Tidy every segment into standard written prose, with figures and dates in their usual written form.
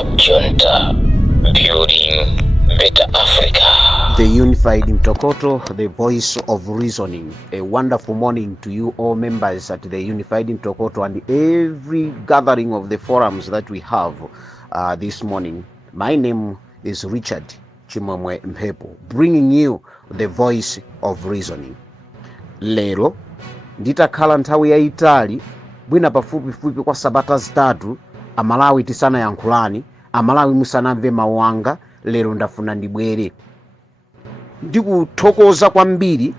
Stop Junta, building better Africa. The Unified Mtokoto, the voice of reasoning. A wonderful morning to you all members at the Unified Mtokoto and every gathering of the forums that we have this morning. My name is Richard Chimwemwe Mpepo, bringing you the voice of reasoning. Lero nditakhala nthawi yaitali bwina pafupifupi kwa sabata zitatu amalawi tisana yankhulani, amalawi musanamve mawu anga. Lero ndafuna ndibwere ndikuthokoza kwambiri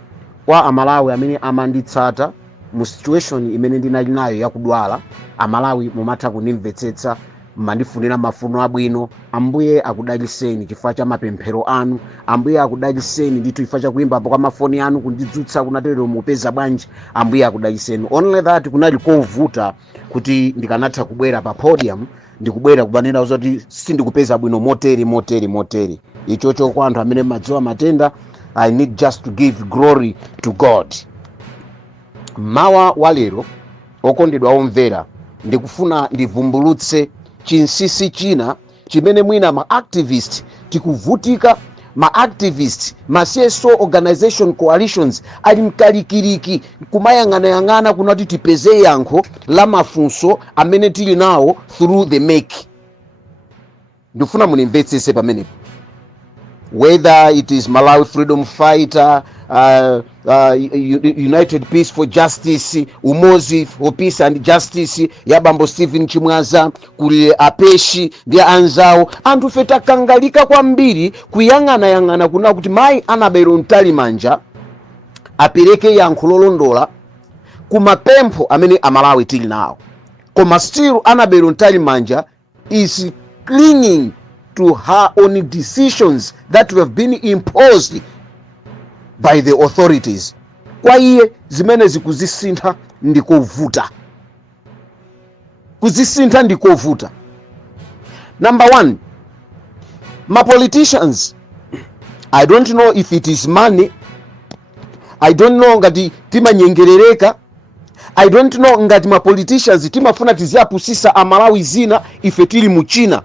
kwa amalawi amene amanditsata mu situation imene ndinali nayo yakudwala. Amalawi mumatha kunimvetsetsa, mandifunira mafuno abwino. Ambuye akudaliseni chifukwa cha mapemphero anu, ambuye akudaliseni ndithu chifukwa cha kuimba kwa mafoni anu kundidzutsa kunatero mupeza bwanji. Ambuye akudaliseni. Only that kunali kovuta kuti ndikanatha kubwera pa podium, ndikubwera kubanena kuti sindikupeza bwino motere. Ichocho kwa anthu amene madziwa matenda. I need just to give glory to God. Mawa walero okondedwa omvera, ndikufuna ndivumbulutse chinsisi china chimene mwina ma-activist tikuvutika. Ma-activist, ma-CSO organization coalitions ali mkalikiliki kumayang'anayang'ana kunati tipeze yankho la mafunso amene tili nawo through the make. Ndifuna munimvetsese pamenepo. Whether it is Malawi Freedom Fighter, United Peace for Justice, Umozi for Peace and Justice, Yabambo Stephen Chimwaza, kuli Apeshi, ndi anzawo, anthu feta kangalika kwambiri kuyang'ana kuna kuti mai Anabelo Ntalimanja apereke yankho lolondola kumapempho amene amalawi tili nawo. Koma still Anabelo Ntalimanja is clinging to her own decisions that have been imposed by the authorities. Kwa iye zimene zikuzisintha ndikovuta. Kuzisintha ndikovuta. Number one, my politicians, I don't know if it is money. I don't know ngati timanyengerereka. I don't know ngati ma politicians timafuna tiziapusisa amalawi zina ife tili mu China.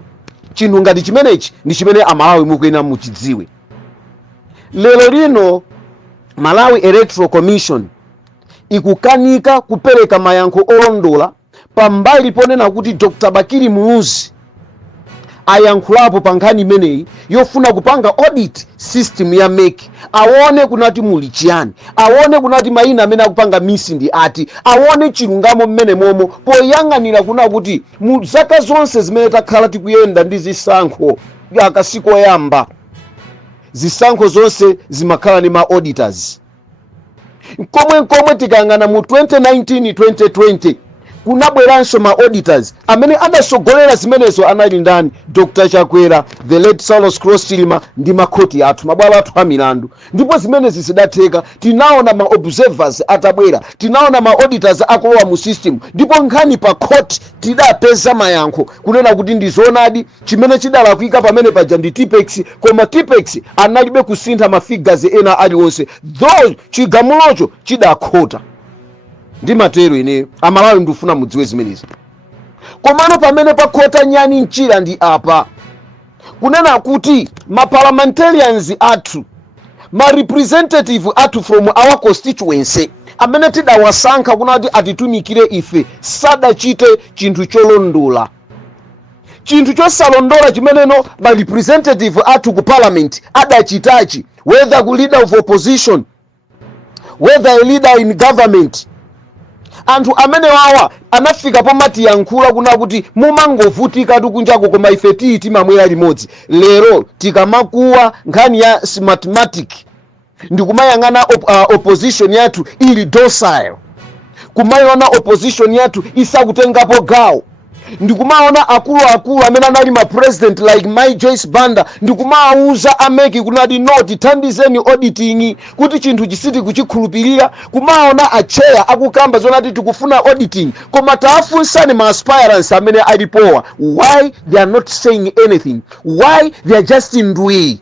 Chinthu ngati chimenechi ndi chimene amalawi mukuyenera muchidziwe. Lero lino Malawi Electoral Commission ikukanika kupereka mayankho olondola pambali ponena kuti Dr. Bakiri Muluzi ayankhulapo pa nkhani imeneyi yofuna kupanga audit system ya MEC, aone kunati muli chiyani, aone kunati mayina amene akupanga misi ndi ati, aone chilungamo mmene momo poyang'anira kuna kuti mu zaka zonse zimene takhala tikuyenda ndi zisankho akasiko yamba. Zisankho zonse zimakhala ni ma auditors. Nkomwe tikangana mu 2019-2020 kunabweranso ma auditors amene adasogolera zimenezo anali ndani? Dr. Chakwera, the late Saulos Cross Chilima ndi makhoti athu, mabwalo athu a milandu. Ndipo zimenezi zidatheka, tinaona ma observers atabwera, tinaona ma auditors akulowa mu system, ndipo nkhani pa court tidapeza mayankho kunena kuti ndizonadi chimene chidalakwika pamene paja ndi TPEX. Koma TPEX analibe kusintha ma figures ena aliwonse, though chigamulocho chidakhota. Ndi matero ine amalawi ndifuna mudziwe zimenezi. Komano pamene pakhota nyani nchira ndi apa kunena kuti ma parliamentarians athu, ma representative athu from our constituency amene tidawasankha kunati atitumikire ife sadachite chinthu cholondola. Chinthu chosalondola chimeneno ma representative athu ku parliament adachitachi, whether ku leader of opposition, whether a leader in government. Anthu amene wawa anafika pomati yankhula kuna kuti mumangovutika tukunjako koma ife timamwera limodzi. Lero tikamakuwa nkhani ya mathematic ndikumayang'ana opposition yathu ili docile, kumayona opposition yathu isakutengapo gawo. Ndikumaona akulu amene anali ma president like my Joyce Banda ndikumauza ameki kunati no tithandizeni auditing kuti chinthu chisiti kuchikhulupirira. Kumaona a chair akukamba zonati tikufuna auditing, koma taafunsani ma aspirants amene alipowa, why they are not saying anything, why they are just in the way.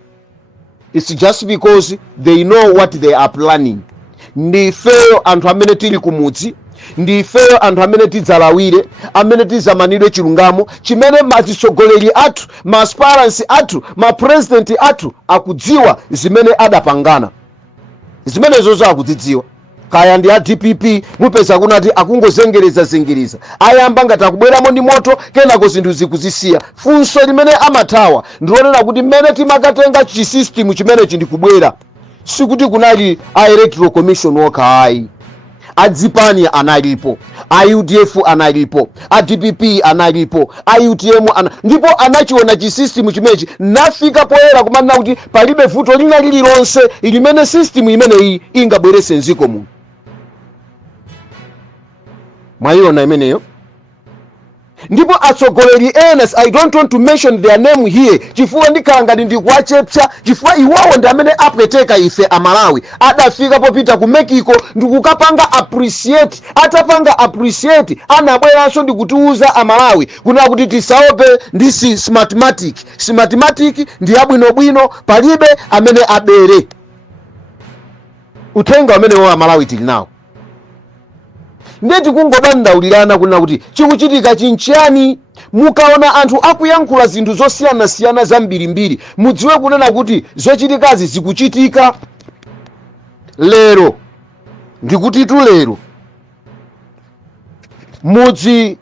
It's just because they know what they are planning. Ndifeyo anthu amene tili kumudzi ndi ifeyo anthu amene tidzalawire, amene tidzamanidwe chilungamo chimene matsogoleri athu, ma aspirants athu, ma president athu akudziwa zimene adapangana. Zimenezozo akudzidziwa. Kaya ndi a DPP mupeza kunati akungozengereza ayamba ngati akubweramo ndi moto kenako zinthu zikuzisiya. Funso limene amathawa ndionera kuti mmene timakatenga chisystem chimenechi ndikubwera sikuti kunali a electoral commission okha ayi, a Dzipani analipo, a UDF analipo, a DPP analipo, a UTM ndipo anachiona chisystem chimenechi nafika poyera kumanena kuti palibe vuto lina lililonse limene system imeneyi ingabwerese mziko muno. Mwayiona imeneyo. Ndipo atsogoleri ena, I don't want to mention their name here chifukwa ndikhala ngati ndikuwachepsa, chifukwa iwawo ndi amene apweteka ife amalawi, adafika popita ku Mexico ndikukapanga appreciate, atapanga appreciate anabweranso ndikutiuza amalawi kunena kuti tisaope ndi smartmatic ndi yabwinobwino, palibe amene abere. Uthenga amene wa amalawi tili nawo. Ndeti kungodandaulirana kunena kuti chikuchitika chinchiyani. Mukaona anthu akuyankhula zinthu zosiyanasiyana zambirimbiri mudziwe kunena kuti zochitikazi zikuchitika lero. Ndikuti tu lero mudzi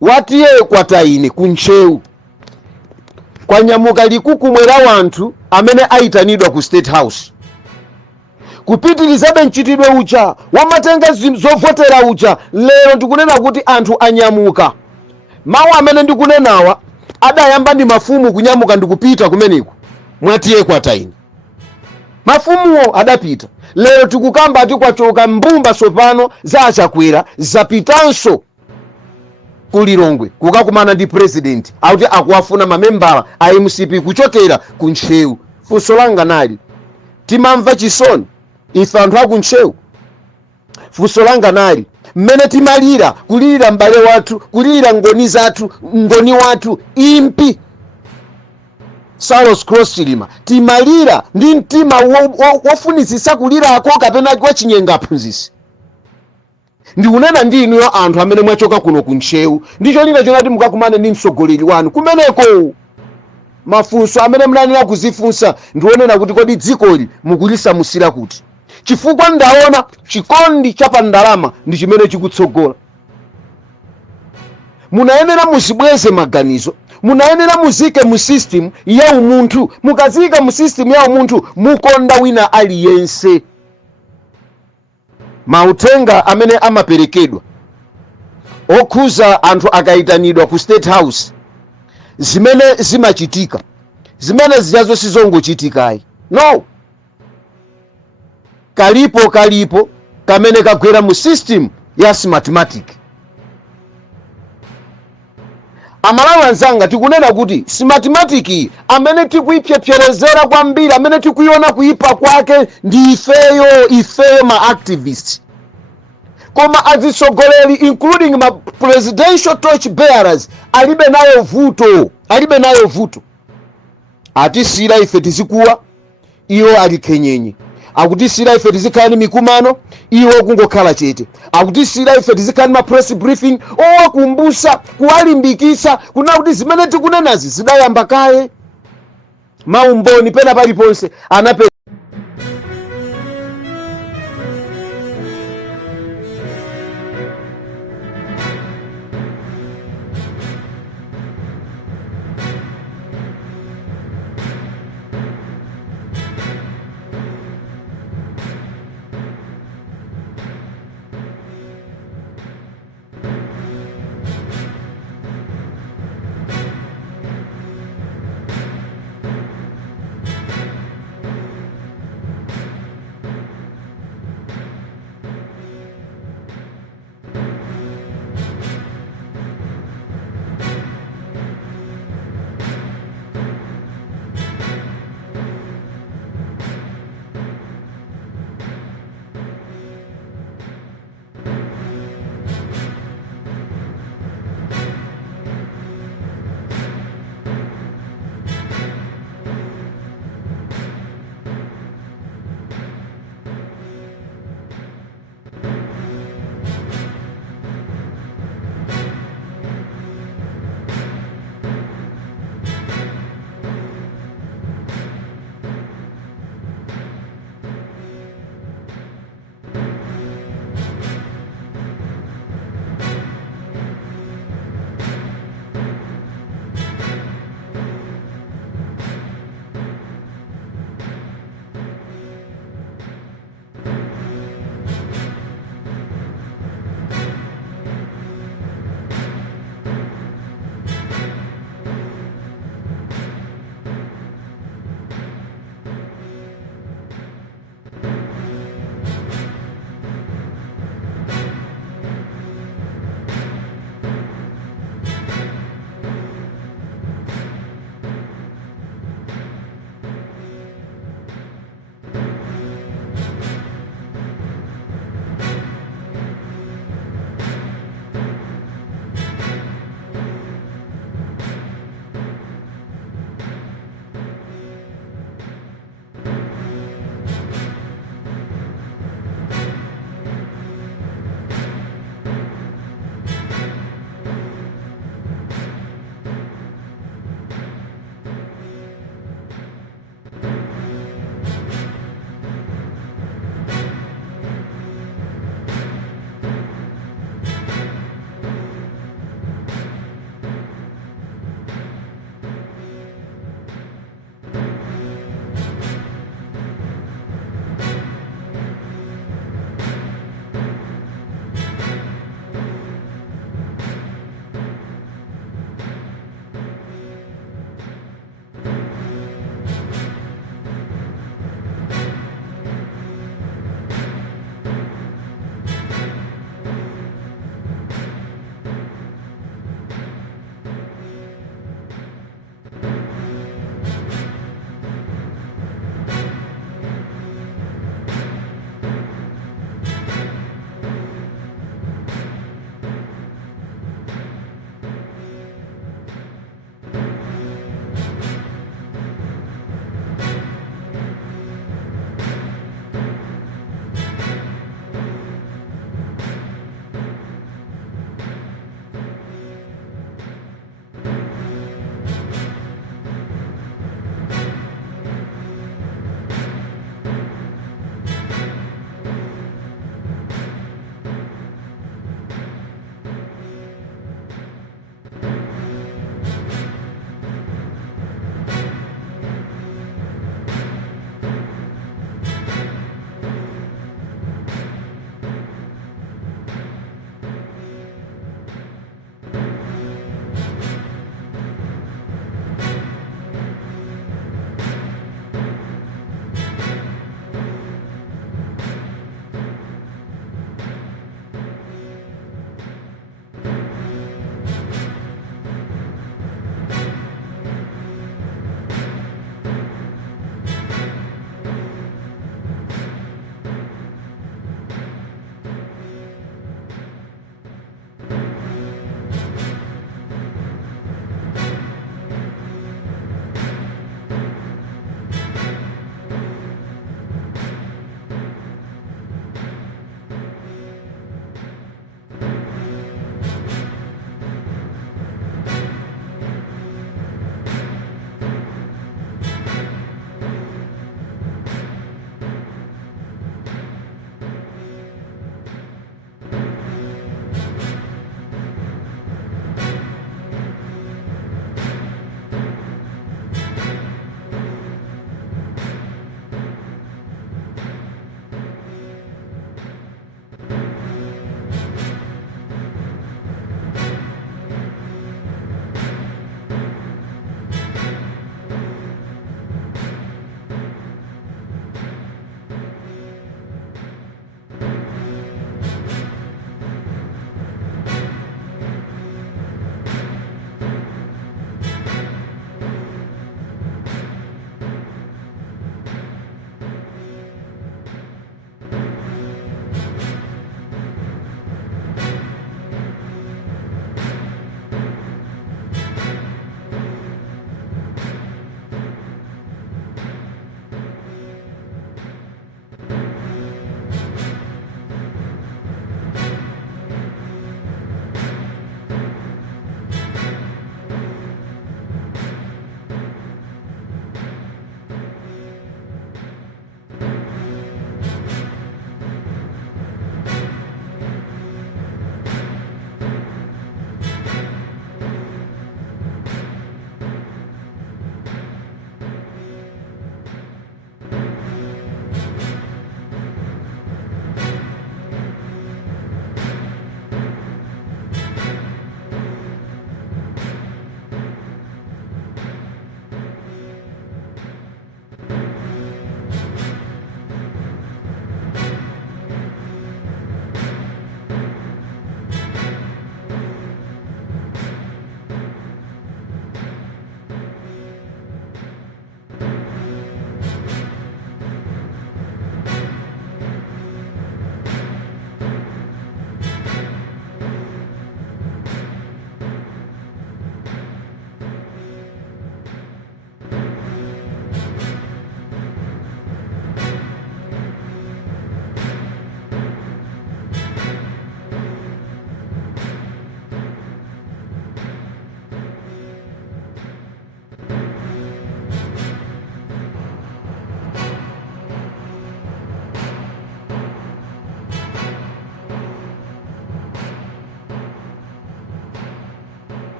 watiye Kwataine kuntcheu kwanyamuka likukumwera wanthu amene ayitanidwa ku State House kupitirizabe mchitidwe ucha wamatenga zovotera ucha. Lero ndikunena kuti anthu anyamuka. Mawu amene ndikunenawa adayamba ndi mafumu kunyamuka ndikupita kumeneko mwatiye Kwataine. Mafumuwo adapita. Lero tikukamba ati kwachoka mbumba sopano za achakwera zapitanso ku Lilongwe kukakumana ndi president akuti akuwafuna mamembala a MCP kuchokera ku Ntcheu. Funso langa nali timamva chisoni ife anthu aku Ntcheu? Funso langa nali mmene timalira, kulira m'bale wathu, kulira ngoni zathu, ngoni wathu impi Salos Cross Chilima, timalira ndi mtima wofunisisa kulirako kapena kwa chinyenga aphunzisi. Ndikunena ndi inuyo anthu amene mwachoka kuno ku Ntcheu ndicho lina chonati mukakumane ndi mtsogoleri wanu kumeneko. Mafunso amene mnanena kuzifunsa ndionena kuti kodi dzikoli mukulisamusira kuti, chifukwa ndaona chikondi cha pandalama ndi chimene chikutsogola. Munayenera muzibweze maganizo, munayenera muzike mu system ya umunthu. Mukazika mu system ya umunthu mukonda wina aliyense. Mautenga amene amaperekedwa okhuza anthu akayitanidwa ku State House zimene zimachitika, zimene zijazo sizongochitikayi. No, kalipo kamene kagwera mu system ya smartmatic. Amalawi anzanga tikunena kuti smartmatic amene tikuyipyepyerezera kwambiri, amene tikuiona kuipa kwake ndi ifeyo ma activists. Koma atsogoleri including ma presidential torch bearers alibe nayo vuto. Atisira ife tizikuwa, iwo alikhenyenye. Akutisira ife tizikhala ni mikumano, iwo kungokhala chete. Akutisira ife tizikhala ni ma press briefing, owakumbusa, kuwalimbikisa kuna kuti zimene tikunenazi zidayamba kaye. Maumboni pena paliponse anape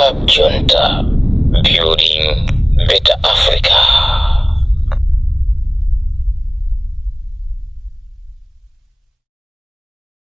Club Junta, building better Africa.